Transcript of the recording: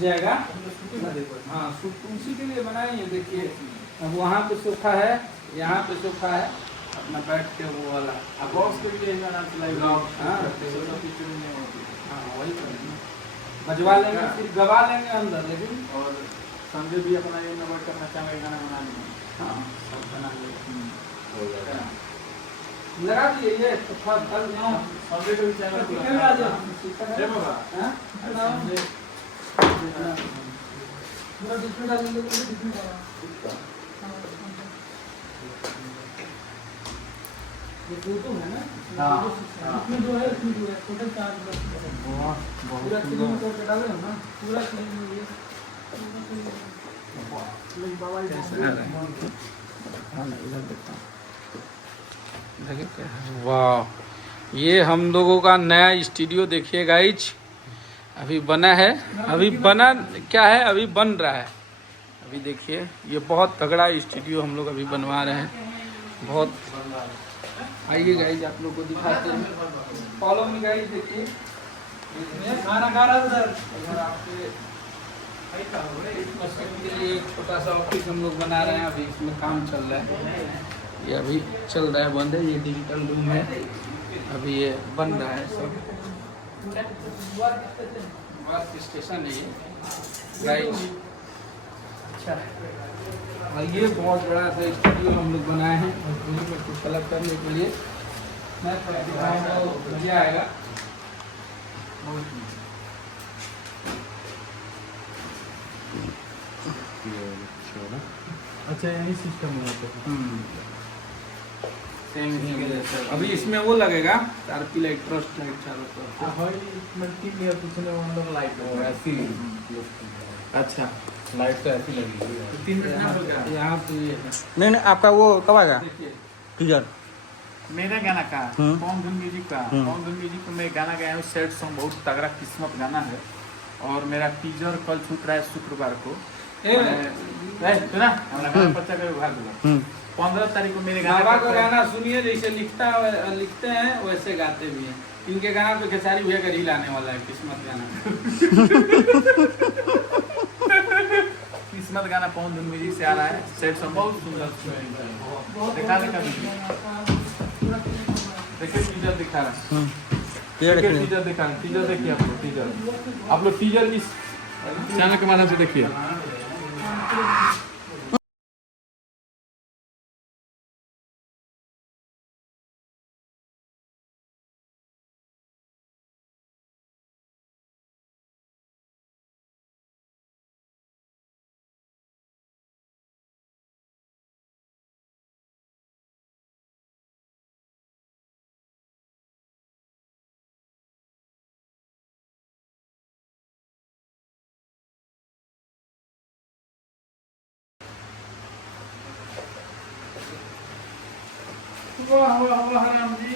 जाएगा। हाँ, उसी के लिए बनाई है। देखिए अब वहाँ पे सोफा है, यहाँ पे सोफा है, अपना बैठ के वो वाला। अब बॉक्स के लिए गाना चलाएगा। हाँ वही करेंगे, बजवा लेंगे फिर गवा लेंगे अंदर। लेकिन और संजय भी अपना ये नंबर करना चाहेंगे गाना बना लेंगे। हाँ सब बना लेंगे, लगा दिए ये सोफा घर में। संजय को भी चैनल ये फोटो है ना। हाँ इसमें जो है इसमें जो है टोटल 4 पूरा क्लीन करके डाले हो ना, पूरा क्लीन हो गया। वाह, ये हम लोगों का नया स्टूडियो देखिए गाइज, अभी बना है। अभी बना क्या है, अभी बन रहा है। अभी देखिए ये बहुत तगड़ा स्टूडियो हम लोग अभी बनवा रहे हैं, बहुत। आइए गाइज आप लोग को दिखाते हैं, फॉलो मी गाइज। देखिए खाना खा रहा उधर आपके के लिए एक छोटा सा ऑफिस हम लोग बना रहे हैं। अभी इसमें काम चल रहा है, ये अभी चल रहा है, बंद है। ये डिजिटल रूम है, अभी ये बन रहा है सब। वर्क स्टेशन है ये गाइज। अच्छा, और ये बहुत बड़ा सा स्टूडियो हम लोग बनाए हैं कुछ कलेक्ट करने के लिए। मैं थोड़ा दिखाऊंगा, मजा आएगा। अच्छा यही सिस्टम है सेम ही अभी इसमें वो लगेगा आरपी लाइट, ट्रस्ट लाइट चारों तरफ। अच्छा लाइट तो ऐसी लगी हुई है। 3 मिनट हो गया यहाँ पे ये है। नहीं आपका वो कब आएगा देखिए टीजर? मेरा गाना का कौन धुन म्यूजिक का कौन धुन म्यूजिक में मैं गाना गाया हूँ। सैड सॉन्ग, बहुत तगड़ा किस्मत गाना है। और मेरा टीजर कल छूट रहा है शुक्रवार को। सुना बच्चा का विभाग 15 तारीख को मेरे बाबा का गाना सुनिए, जैसे लिखते हैं वैसे गाते भी हैं। इनके गाना पे खेसारी भैया का रील आने वाला है, किस्मत गाना। किस्मत गाना पवन धुन म्यूजिक से आ रहा है। सेट सॉन्ग बहुत सुंदर दिखा देखिए टीजर दिखा रहा है। टीजर दिखा रहा है, टीजर देखिए आप लोग। टीजर इस चैनल के माध्यम से देखिए। वाह वाह वाह राम जी।